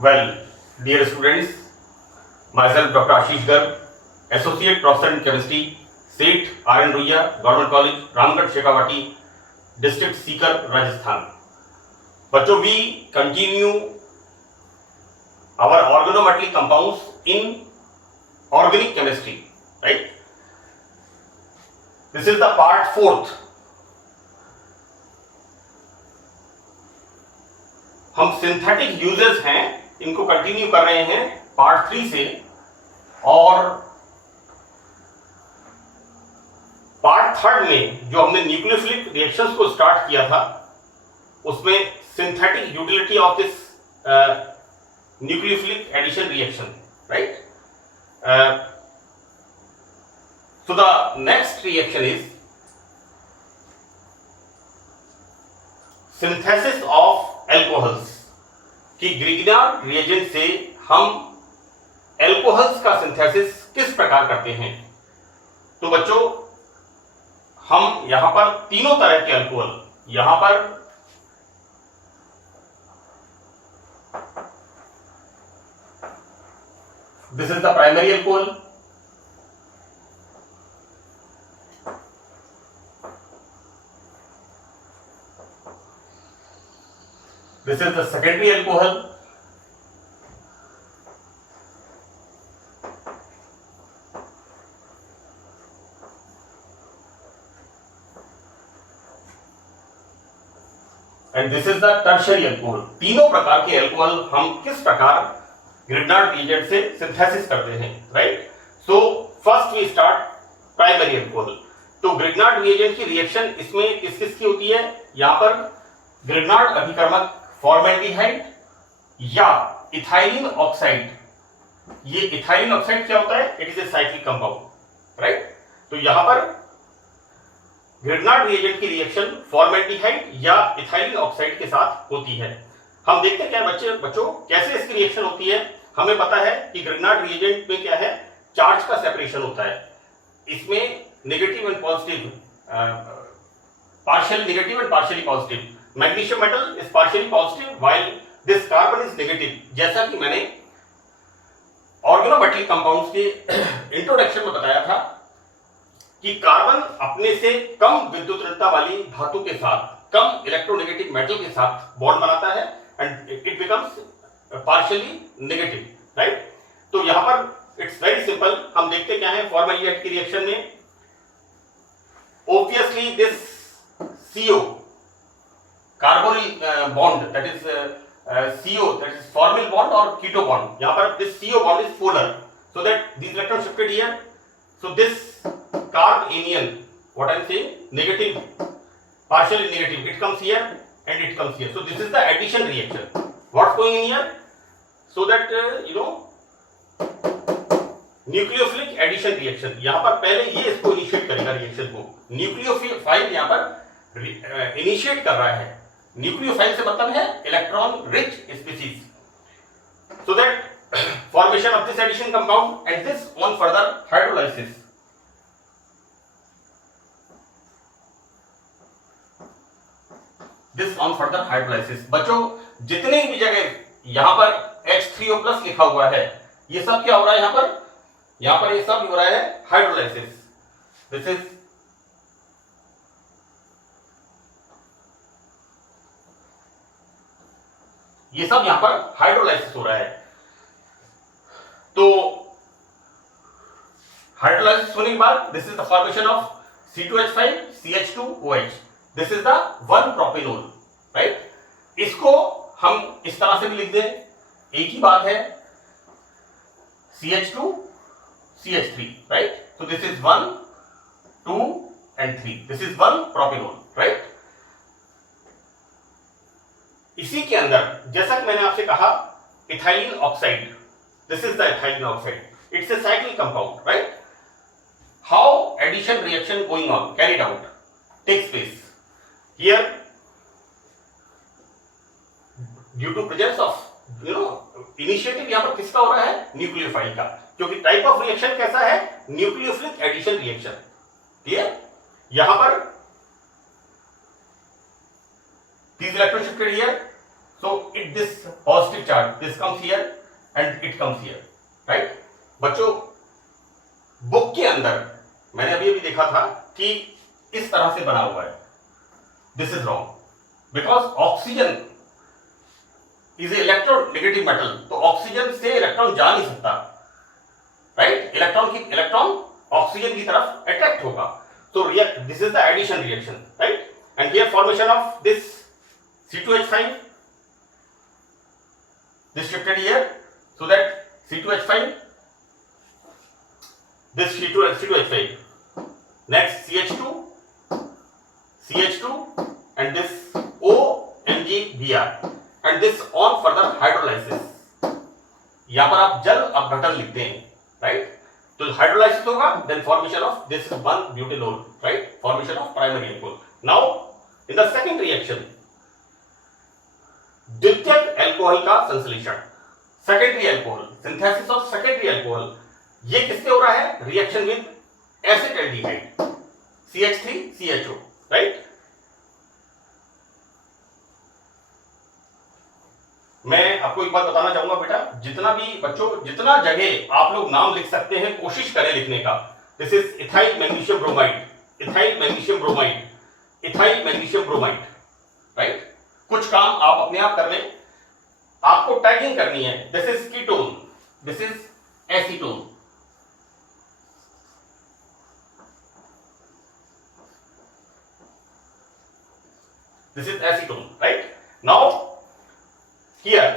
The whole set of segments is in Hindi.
Well, dear students, myself Dr. Ashish Garg, Associate Professor in Chemistry, SEET R.N. Ruia, Government College, Ramgarh Shekhawati, District Sikar, Rajasthan. बच्चों, we continue our organometallic compounds in organic chemistry, right? This is the part 4th. हम सिंथेटिक यूजेस हैं, इनको कंटिन्यू कर रहे हैं पार्ट 3 से, और पार्ट 3 में जो हमने न्यूक्लियोफिलिक रिएक्शंस को स्टार्ट किया था उसमें synthetic utility of this nucleophilic addition reaction, right? So the next reaction is synthesis of alcohols कि ग्रिग्नार्ड रिएजेंट से हम एल्कोहल्स का सिंथेसिस किस प्रकार करते हैं। तो बच्चों, हम यहां पर तीनों तरह के अल्कोहल, यहां पर this is the primary alcohol, this is the secondary alcohol, and this is the tertiary alcohol. तीनों प्रकार के अल्कोहल हम किस प्रकार ग्रिग्नार्ड रिएजेंट से सिंथेसिस करते हैं, right? So first we start primary alcohol. तो ग्रिग्नार्ड रिएजेंट की रिएक्शन इसमें किस किस की होती है? यहां पर ग्रिग्नार्ड अभिकर्मक फॉर्मेल्डिहाइड या इथाइलिन ऑक्साइड। ये इथाइलिन ऑक्साइड क्या होता है? It is a cyclic compound, right? तो यहां पर ग्रिग्नार्ड रिएजेंट की रिएक्शन फॉर्मेल्डिहाइड या इथाइलिन ऑक्साइड के साथ होती है। हम देखते हैं क्या बच्चों कैसे इसकी रिएक्शन होती है। हमें पता है कि ग्रिग्नार्ड रिएजेंट में क्या है, चार्ज का सेपरेशन होता है। इसमें negative and positive, partially negative and partially positive. Magnesium metal is partially positive while this carbon is negative. जैसा कि मैंने ऑर्गेनोमेटलिक कंपाउंड्स के इंट्रोडक्शन में बताया था कि कार्बन अपने से कम विद्युतऋणता वाली धातु के साथ, कम इलेक्ट्रोनेगेटिव मेटल के साथ बॉन्ड बनाता है and it becomes partially negative, right? तो यहां पर इट्स वेरी सिंपल। हम देखते क्या है फॉर्मेल्डिहाइड की रिएक्शन में, obviously this CO carbonyl bond, that is CO, that is formal bond और कीटो बॉन्ड। यहां पर this CO bond is polar, so that these electrons shifted here. So this carb anion, what I'm saying, negative, partially negative, it comes here and it comes here. So this is the addition reaction. What's going in here? So that nucleophilic addition reaction, यहां पर पहले ये इसको इनिशिएट करेगा रिएक्शन को। न्यूक्लियोफाइल यहां पर इनिशिएट कर रहा है। न्यूक्लियोफाइल से मतलब है electron rich species. So that formation of this addition compound and this on further hydrolysis. This on further hydrolysis. बच्चों, जितने भी जगह यहां पर H3O+ लिखा हुआ है, ये सब क्या हो रहा है यहां पर? यहां पर ये सब हो रहा है हाइड्रोलाइसिस। दिस इज ये सब यहां पर हाइड्रोलाइसिस हो रहा है। तो हाइड्रोलाइसिस होने के बाद this is the formation of C2H5 CH2OH। This is the one propanol, right? इसको हम इस तरह से भी लिख दें, एक ही बात है, CH2 CH3, right? So this is 1, 2 and 3. This is one propanol, right? इसी के अंदर जैसा कि मैंने आपसे कहा, ethylene oxide, this is the ethylene oxide. It's a cyclic compound, right? How addition reaction going on, carried out, takes place. Here, due to presence of, initiative यहाँ पर किसका हो रहा है? न्यूक्लियोफाइल का। क्योंकि टाइप ऑफ रिएक्शन कैसा है? Nucleophilic addition reaction. क्लियर? यहां पर these electrons shifted here, so it it this positive charge, this comes here and it comes here, right? बच्चों बुक के अंदर मैंने अभी देखा था कि इस तरह से बना हुआ है. This is wrong because oxygen is electronegative metal. तो ऑक्सीजन से इलेक्ट्रॉन जा नहीं सकता, राइट? इलेक्ट्रॉन ऑक्सीजन की तरफ अट्रैक्ट होगा. तो react, this is the addition reaction, right? And here formation of this C2H5, this shifted here so that C2H5, this C2H5, next CH2 and this OMgBr and this on further hydrolysis. यहां पर आप जल अपघटन लिखते हैं, राइट? तो हाइड्रोलाइसिस होगा, then formation of this 1-butanol, right? Formation of primary alcohol. Now in the second reaction, द्वितीयक एल्कोहल का संश्लेषण, secondary alcohol, synthesis of secondary alcohol. ये किससे हो रहा है? Reaction with acetaldehyde, CH3CHO, right? मैं आपको एक बात बताना चाहूंगा बेटा, जितना भी बच्चों, जितना जगह आप लोग नाम लिख सकते हैं कोशिश करें लिखने का. This is ethyl magnesium bromide, ethyl magnesium bromide, ethyl magnesium bromide, right? कुछ काम आप अपने आप कर लें. आपको टैगिंग करनी है. This is ketone, this is acetone. This is acetone, right? Now here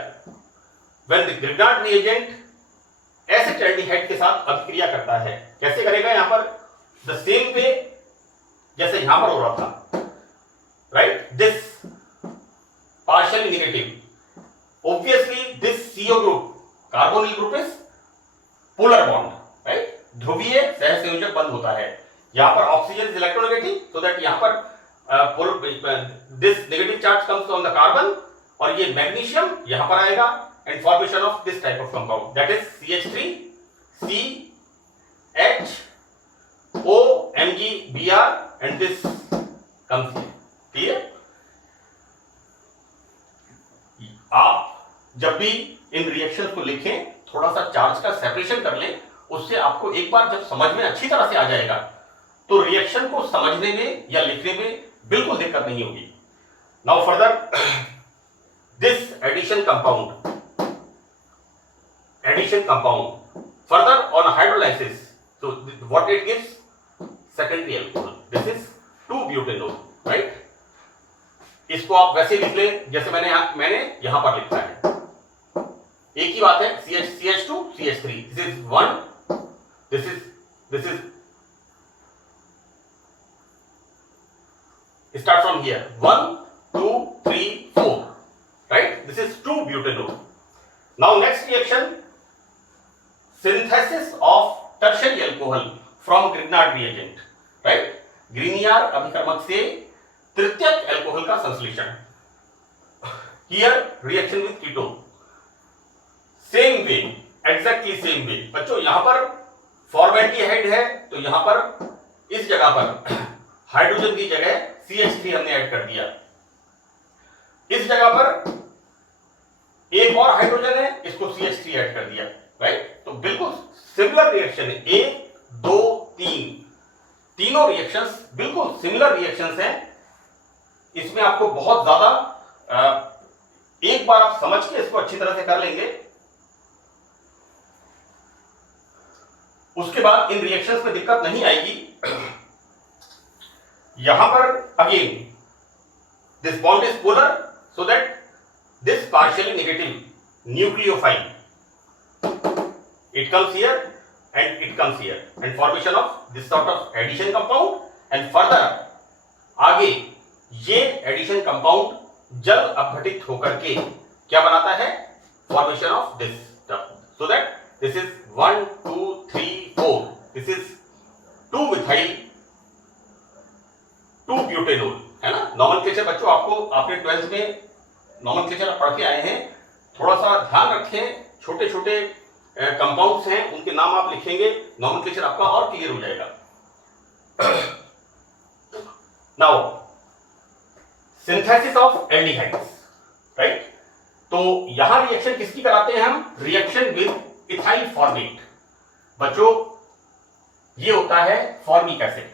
when the Grignard reagent acetaldehyde के साथ अभिक्रिया करता है, कैसे करेगा? यहां पर द सेम वे जैसे यहां पर हो रहा था, right? This partially negative. Obviously, this CO group, carbonyl group is polar bond, right? ध्रुवीय सहसंयोजक बंध होता है. यहां पर oxygen is electronegative, so that यहां पर this negative charge comes on the carbon और ये मैग्नीशियम यहां पर आएगा and formation of this type of compound, that is CH3CHOMgBr and this comes here. Clear? आप जब भी इन रिएक्शंस को लिखें, थोड़ा सा चार्ज का सेपरेशन कर लें. उससे आपको एक बार जब समझ में अच्छी तरह से आ जाएगा तो रिएक्शन को समझने में या लिखने में बिल्कुल दिक्कत नहीं होगी. Now further this addition compound further on hydrolysis, so what it gives? secondary alcohol. This is 2-butanol, right? इसको आप वैसे लिख लें जैसे मैंने यहां पर लिखा है. एक ही बात है. CH2 CH3, this is 1, this is start from here 1 2 3 4, right? This is 2-butanol. Now next reaction, synthesis of tertiary alcohol from Grignard reagent, right? ग्रीनियर अभिकर्मक से तृतीयक एल्कोहल का संश्लेषण. Here reaction with ketone, same way, exactly same way. बच्चों यहां पर फॉर्मेल्डिहाइड है तो यहां पर इस जगह पर हाइड्रोजन की जगह CH3 हमने ऐड कर दिया. इस जगह पर एक और हाइड्रोजन है, इसको CH3 ऐड कर दिया, राइट? तो बिल्कुल सिमिलर रिएक्शन है. 1 2 3 तीनों रिएक्शंस बिल्कुल सिमिलर रिएक्शंस हैं. इसमें आपको बहुत ज्यादा एक बार आप समझ के इसको अच्छी तरह से कर लेंगे, उसके बाद इन रिएक्शंस में दिक्कत नहीं आएगी. यहां पर again this bond is polar, so that this partially negative nucleophile it comes here and it comes here and formation of this sort of addition compound and further आगे ये addition compound जल अपघटित होकर के क्या बनाता है? formation of this stuff, so that this is 1 2 3 4, this is 2-methyl 2-butanol, है ना? नॉमेनक्लेचर बच्चों आपने 12th में नॉमेनक्लेचर पढ़ के आए हैं, थोड़ा सा ध्यान रखें. छोटे छोटे कंपाउंड्स हैं, उनके नाम आप लिखेंगे, नॉमेनक्लेचर आपका और क्लियर हो जाएगा. Now synthesis of aldehydes, right? तो यहां रिएक्शन किसकी कराते हैं हम? Reaction with ethyl formate. बच्चों ये होता है formic acid.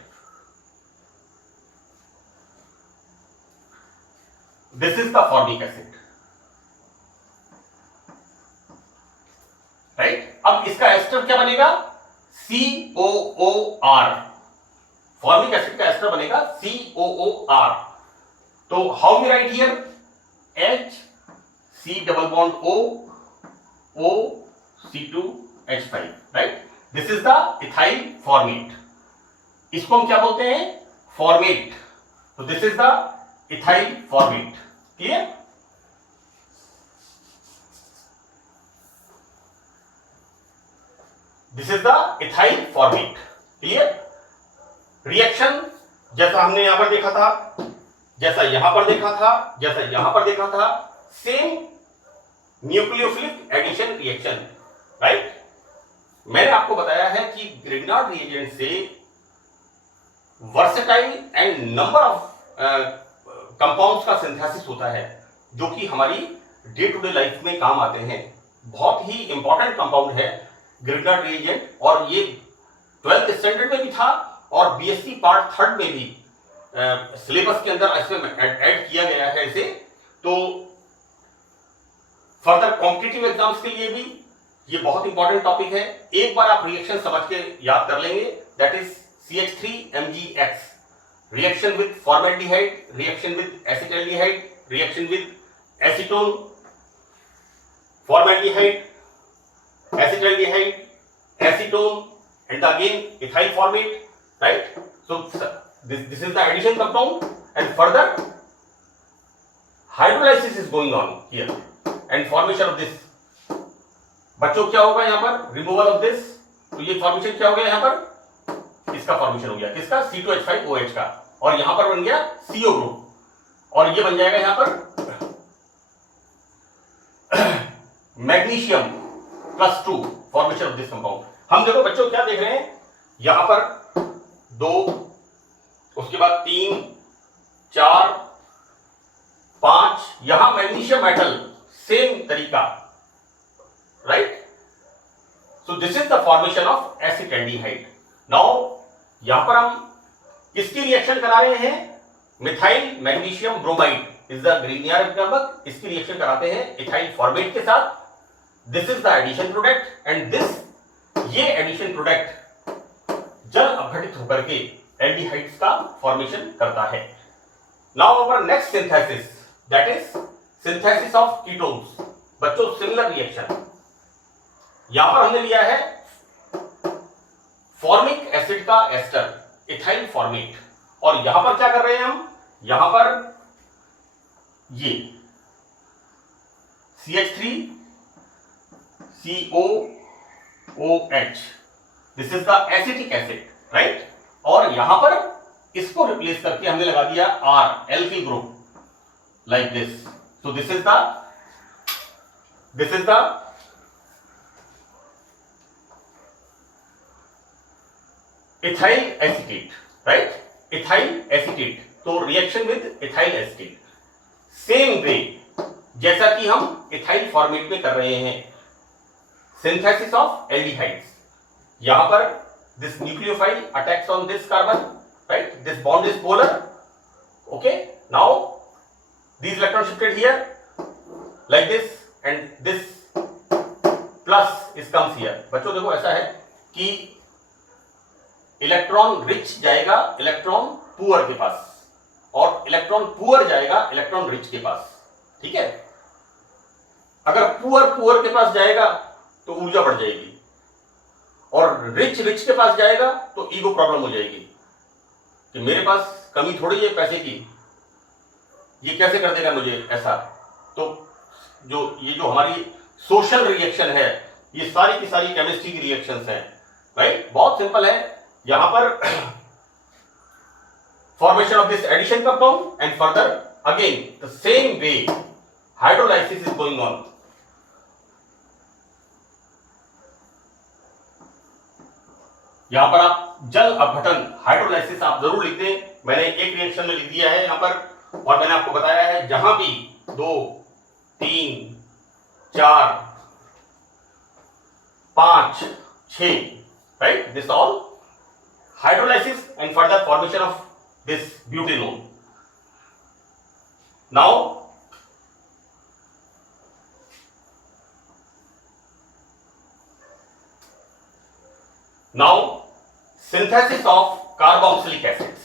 This is the formic acid, right. अब इसका एस्टर क्या बनेगा? COOR। फॉर्मिक एसिड का एस्टर बनेगा COOR। तो how we write here? H C double bond O O C2H5, right. This is the ethyl formate. इसको हम क्या बोलते हैं? फॉर्मेट। तो this is the ethyl format. Clear? This is the ethyl format. Clear? Reaction जैसा हमने यहां पर देखा था, जैसा यहां पर देखा था, जैसा यहां पर देखा था, same nucleophilic addition reaction, right. मैंने आपको बताया है कि ग्रिग्नार्ड रिएजेंट से versatile and number of compounds का सिंथेसिस होता है जो कि हमारी डे टू डे लाइफ में काम आते हैं। बहुत ही इंपॉर्टेंट कंपाउंड है ग्रिग्नार्ड रिएजेंट, और ये 12th स्टैंडर्ड में भी था और बीएससी पार्ट 3 में भी सिलेबस के अंदर इसमें ऐड किया गया है इसे। तो फर्दर कॉम्पिटिटिव एग्जाम्स के लिए भी ये बहुत इंपॉर्टेंट टॉपिक है। एक बार आप रिएक्शन समझ के याद कर लेंगे, that is CH3MgX, reaction with formaldehyde, reaction with acetaldehyde, reaction with acetone, formaldehyde, acetaldehyde, acetone, and again ethyl formate, right? So this is the addition compound, and further hydrolysis is going on here and formation of this. बच्चों क्या होगा यहाँ पर? Removal of this. तो ये फॉर्मेशन क्या हो गया यहाँ पर? इसका फॉर्मेशन हो गया किसका? C2H5OH का, और यहाँ पर बन गया CO ग्रुप, और ये बन जाएगा यहाँ पर magnesium +2 formation of this compound. हम देखो बच्चों क्या देख रहे हैं, यहां पर 2, उसके बाद 3, 4, 5, यहां मैग्नीशियम मेटल, सेम तरीका, right. So this is the formation of acetaldehyde. Now यहां पर हम किसकी रिएक्शन करा रहे हैं? Methyl magnesium bromide is the Grignard नमक, इसकी रिएक्शन कराते हैं इथाइल फॉर्मेट के साथ। This is the addition product, and this, ये एडिशन प्रोडक्ट जल अपघटित होकर के एल्डिहाइड्स का फॉर्मेशन करता है। Now our next synthesis, that is synthesis of ketones. बच्चों सिमिलर रिएक्शन, यहां पर हमने लिया है फॉर्मिक एसिड का एस्टर इथाइल फॉर्मेट, और यहां पर क्या कर रहे हैं हम? यहां पर ये CH3COOH, this is the acetic acid, right. और यहां पर इसको रिप्लेस करके हमने लगा दिया R, alkyl group, like this. So this is the ethyl acetate, right, ethyl acetate. तो reaction with ethyl acetate, same way जैसा कि हम इथाइल फॉर्मेट में कर रहे हैं, सिंथेसिस ऑफ एल्डिहाइड्स। यहां पर this nucleophile attacks on this carbon, right, this bond is polar, okay. Now these electrons shifted here like this, and this plus is comes here। बच्चों देखो ऐसा है कि इलेक्ट्रॉन रिच जाएगा इलेक्ट्रॉन पुअर के पास, और इलेक्ट्रॉन पुअर जाएगा इलेक्ट्रॉन रिच के पास, ठीक है। अगर पुअर के पास जाएगा तो ऊर्जा बढ़ जाएगी, और रिच के पास जाएगा तो ईगो प्रॉब्लम हो जाएगी कि मेरे पास कमी थोड़ी है पैसे की, ये कैसे कर देगा मुझे ऐसा। तो ये जो हमारी सोशल रिएक्शन है, ये सारी की सारी केमिस्ट्री की रिएक्शंस हैं, राइट। बहुत सिंपल है। यहां पर formation of this addition compound, and further again the same way hydrolysis is going on. यहां पर आप जल अपघटन, हाइड्रोलाइसिस आप जरूर लिख दें। मैंने एक रिएक्शन में लिख दिया है यहां पर, और मैंने आपको बताया है जहां भी 2, 3, 4, 5, 6, right? This all hydrolysis and further formation of this butanone. Now synthesis of carboxylic acids,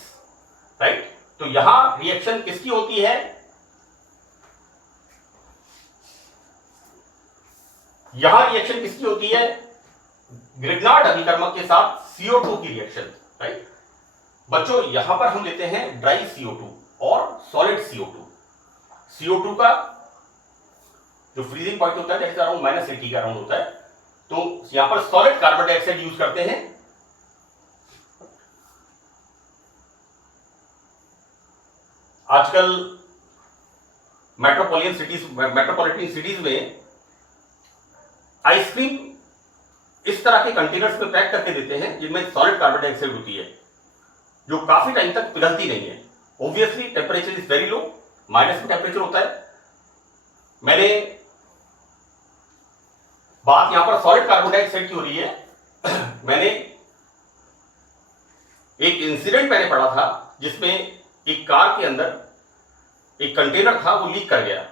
right? तो यहां रिएक्शन किसकी होती है? यहां रिएक्शन किसकी होती है? ग्रिग्नार्ड अभिकर्मक के साथ CO2 की रिएक्शन, राइट? बच्चों यहां पर हम लेते हैं ड्राई CO2 और सॉलिड CO2. CO2 का जो फ्रीजिंग पॉइंट होता है दैट इज अराउंड -80 के अराउंड होता है. तो यहां पर सॉलिड कार्बन डाइऑक्साइड यूज करते हैं. आजकल मेट्रोपॉलिटन सिटीज में आइसक्रीम इस तरह के कंटेनर्स में पैक करके देते हैं जिनमें सॉलिड कार्बन डाइऑक्साइड होती है, जो काफी टाइम तक पिघलती नहीं है. Obviously temperature is very low, minus में टेम्परेचर होता है. मैंने बात यहां पर सॉलिड कार्बन डाइऑक्साइड की हो रही है. मैंने एक इंसिडेंट मैंने पढ़ा था जिसमें एक कार के अंदर एक कंटेनर था, वो लीक कर गया.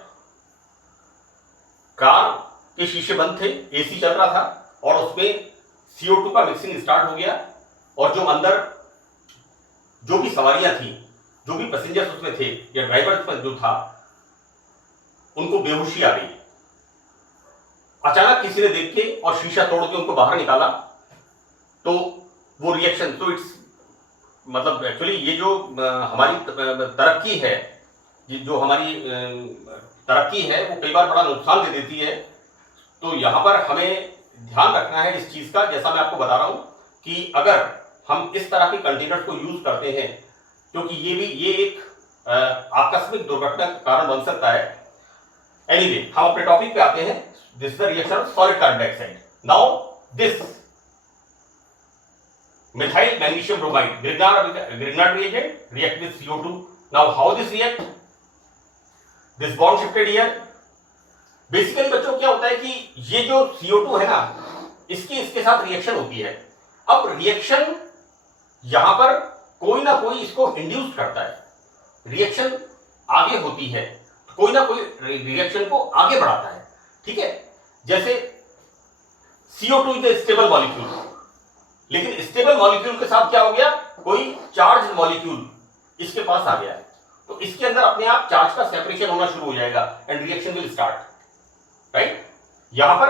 कार के शीशे बंद थे, एसी चल रहा था और उसमें CO2 का मिक्सिंग स्टार्ट हो गया और जो अंदर जो भी सवारियां थी, जो भी पैसेंजर्स उसमें थे या ड्राइवर जो था, उनको बेहोशी आ गई. अचानक किसी ने देख के और शीशा तोड़ के उनको बाहर निकाला. तो वो रिएक्शन, तो इट्स मतलब एक्चुअली ये जो हमारी तरक्की है, ये जो हमारी तरक्की है वो कई बार बड़ा नुकसान दे देती है. तो यहां पर हमें ध्यान रखना है इस चीज का, जैसा मैं आपको बता रहा हूं कि अगर हम इस तरह के कंटेनर्स को यूज करते हैं, क्योंकि ये एक आकस्मिक दुर्घटना का कारण बन सकता है. एनीवे, हम अपने टॉपिक पे आते हैं. This is the reaction of solid carbon dioxide. Now this methyl magnesium bromide Grignard reagent react with CO2. Now how this react? This bond shifted here. Basically बच्चों क्या होता है कि ये जो CO2 है ना, इसके साथ रिएक्शन होती है. अब रिएक्शन यहां पर कोई ना कोई इसको इंड्यूस करता है. रिएक्शन आगे होती है, कोई ना कोई रिएक्शन को आगे बढ़ाता है. ठीक है, जैसे CO2 is a stable molecule, लेकिन स्टेबल मॉलिक्यूल के साथ क्या हो गया, कोई चार्ज मॉलिक्यूल इसके पास आ गया है, तो इसके अंदर अपने आप चार्ज का सेपरेशन होना शुरू हो जाएगा and reaction will start. Right, यहां पर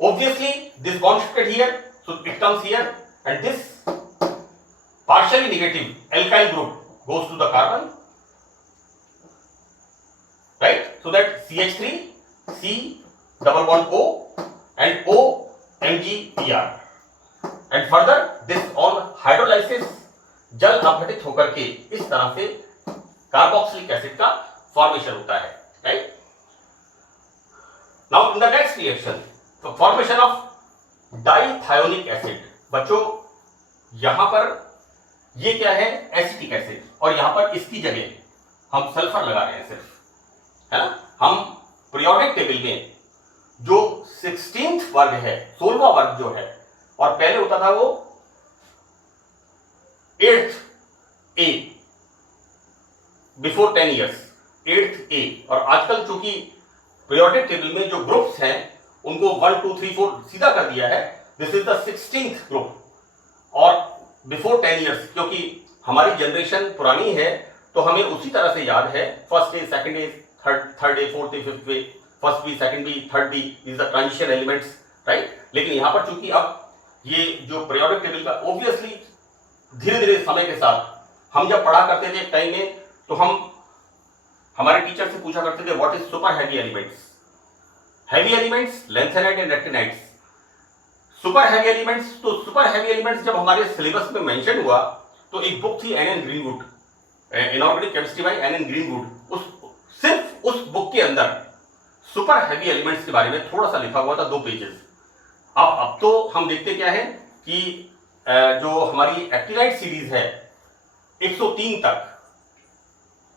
obviously this bond shifted here, so it comes here and this partially negative alkyl group goes to the carbon, right? So that CH3 C double bond O and O MgBr and further this on hydrolysis जल अपघटित होकर के इस तरह से कार्बोक्सिलिक एसिड का फॉर्मेशन होता है. Right, now in the next reaction, तो फॉर्मेशन ऑफ डाइथायोनिक एसिड. बच्चों यहां पर ये क्या है, एसिटिक एसिड, और यहां पर इसकी जगह हम सल्फर लगा रहे हैं सिर्फ, है ना. हम पीरियोडिक टेबल में जो 16th वर्ग है, 16वां वर्ग जो है, और पहले होता था वो 8th A before 10 years, 8th A, और आजकल चूंकि पीरियोडिक टेबल में जो ग्रुप्स हैं उनको 1 2 3 4 सीधा कर दिया है. This is the 16th group. और बिफोर 10 years, क्योंकि हमारी जनरेशन पुरानी है तो हमें उसी तरह से याद है, first D, second D, third D, fourth D, fifth D, first B, second B, third B, is the transition elements. Right, लेकिन यहां पर चूंकि अब ये जो पीरियोडिक टेबल का ऑब्वियसली धीरे धीरे समय के साथ, हम जब पढ़ा करते थे टाइम में, तो हम हमारे टीचर से पूछा करते थे what is super heavy elements. Heavy elements lanthanide and actinides. Super heavy elements, तो सुपर हैवी एलिमेंट्स जब हमारे सिलेबस में मेंशन हुआ तो एक बुक थी N Greenwood, inorganic chemistry by N Greenwood. सिर्फ उस बुक के अंदर सुपर हैवी एलिमेंट्स के बारे में थोड़ा सा लिखा हुआ था, 2 पेजेस. अब तो हम देखते क्या है कि जो हमारी एक्टिनाइट सीरीज है 103 तक,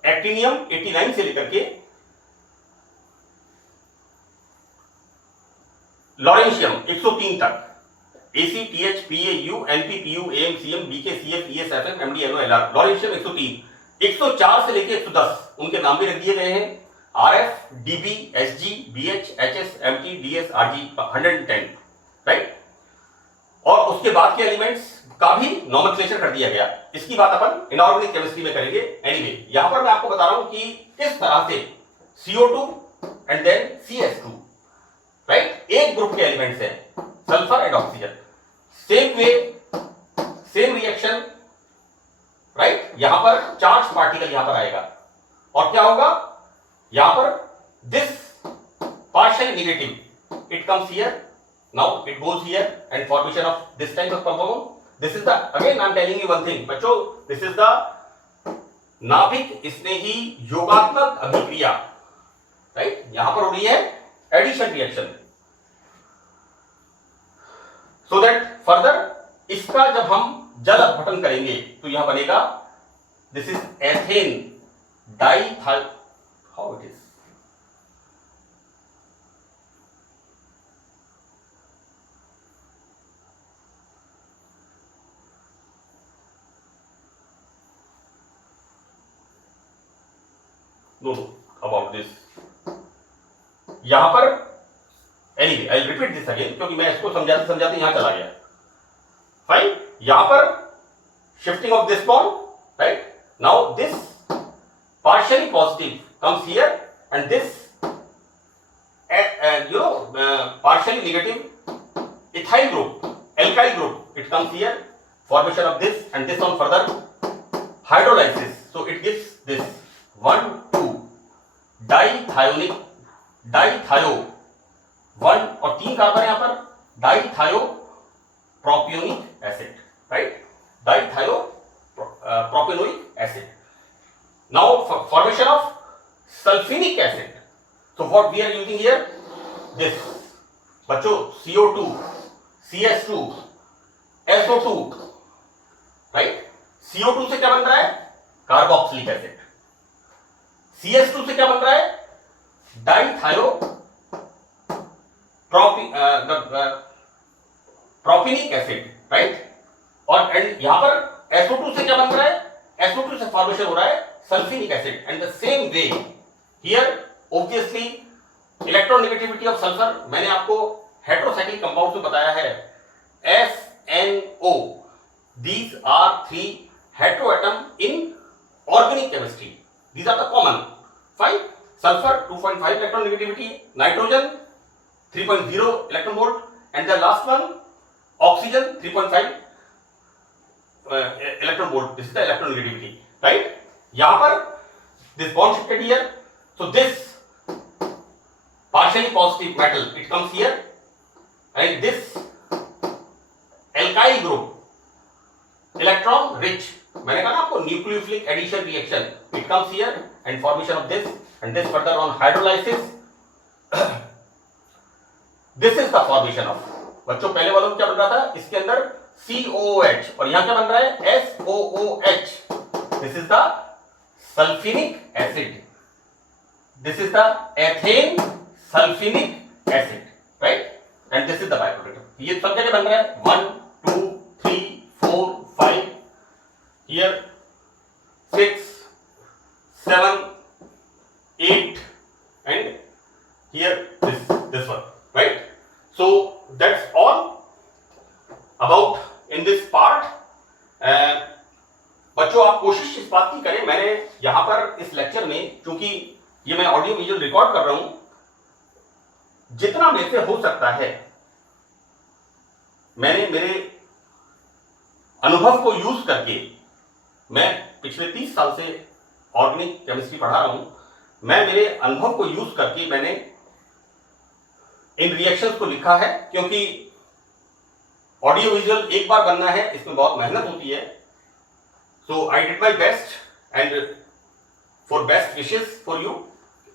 एक्टिनियम 89 से लेकर के लॉरेंशियम 103 तक, AC, TH, PA, U, NP, PU, AM, CM, BK, CF, ES, FM, MD, NO, LR, lawrencium 103, 104 से लेके 110 उनके नाम भी रख दिए गए हैं, RF, DB, SG, BH, HS, MT, DS, RG 110, right. और उसके बाद के एलिमेंट्स का भी नॉमेनक्लेचर कर दिया गया। इसकी बात अपन इनऑर्गेनिक केमिस्ट्री में करेंगे। एनीवे, यहां पर मैं आपको बता रहा हूं कि किस तरह से CO2 and then CS2, right, एक ग्रुप के एलिमेंट्स हैं sulphur and oxygen, same way same reaction, right. यहां पर चार्ज पार्टिकल यहां पर आएगा और क्या होगा, यहां पर this partially negative, it comes here, now it goes here and formation of this type of compound. This is the, again I am telling you one thing बच्चों, this is the नाभिक स्नेही योगात्मक अभिक्रिया, राइट। यहां पर हो रही है addition reaction, so that further इसका जब हम जल अपघटन करेंगे तो यहां बनेगा, this is ethane diethyl, how it is, know about this, यहां पर anyway I repeat this again क्योंकि मैं इसको समझाते समझाते यहां चला गया, फाइन। यहां पर shifting of this bond, right, now this partially positive comes here and this partially negative ethyl group, alkyl group, it comes here, formation of this and this on further hydrolysis, so it gives this 1 2 dithionic, dithio 1 और 3 कार्बन यहां पर, dithio propionic acid, right, dithio propionic acid. Now formation of sulfinic acid, so what we are using here, this बच्चों CO2, CS2, SO2, right. CO2 से क्या बन रहा है, कार्बोक्सिलिक एसिड, CS2 से क्या बन रहा है, डाइथायो प्रोपिनिक एसिड, राइट। और एंड यहां पर SO2 से क्या बन रहा है, SO2 से फॉर्मेशन हो रहा है sulfinic acid, and the same way here obviously electronegativity of sulfur मैंने आपको heterocyclic compounds में बताया है, SNO, these are 3 heteroatom in organic chemistry, these are the common 5, sulfur 2.5 electronegativity, nitrogen 3.0 electron volt, and the last one oxygen 3.5 electron volt, this is the electronegativity, right। यहां पर this bond shifted here, so this partially positive metal it comes here and this alkyl group electron rich, मैंने कहा ना आपको nucleophilic addition reaction, it comes here and formation of this and this further on hydrolysis this is the formation of, बच्चों पहले वालों में क्या बन रहा था, इसके अंदर COOH और यहां क्या बन रहा है SOOH, this is the sulfinic acid, this is the ethane sulfinic acid, right, and this is the byproduct, ये सब जगह बन रहा है 1 2 3 4 5 here 6 7 8 and here this one, right, so that's all about in this part। बच्चों आप कोशिश इस बात की करें, मैंने यहां पर इस लेक्चर में, क्योंकि ये मैं ऑडियो विजुअल रिकॉर्ड कर रहा हूं, जितना मेरे से हो सकता है मैंने मेरे अनुभव को यूज करके, मैं पिछले 30 साल से ऑर्गेनिक केमिस्ट्री पढ़ा रहा हूं, मैं मेरे अनुभव को यूज करके मैंने इन रिएक्शंस को लिखा है, क्योंकि ऑडियो विजुअल एक बार बनना है, इसमें बहुत मेहनत होती है। So I did my best and for best wishes for you,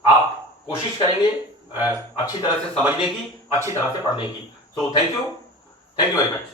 आप कोशिश करेंगे अच्छी तरह से समझने की, अच्छी तरह से पढ़ने की। So thank you very much।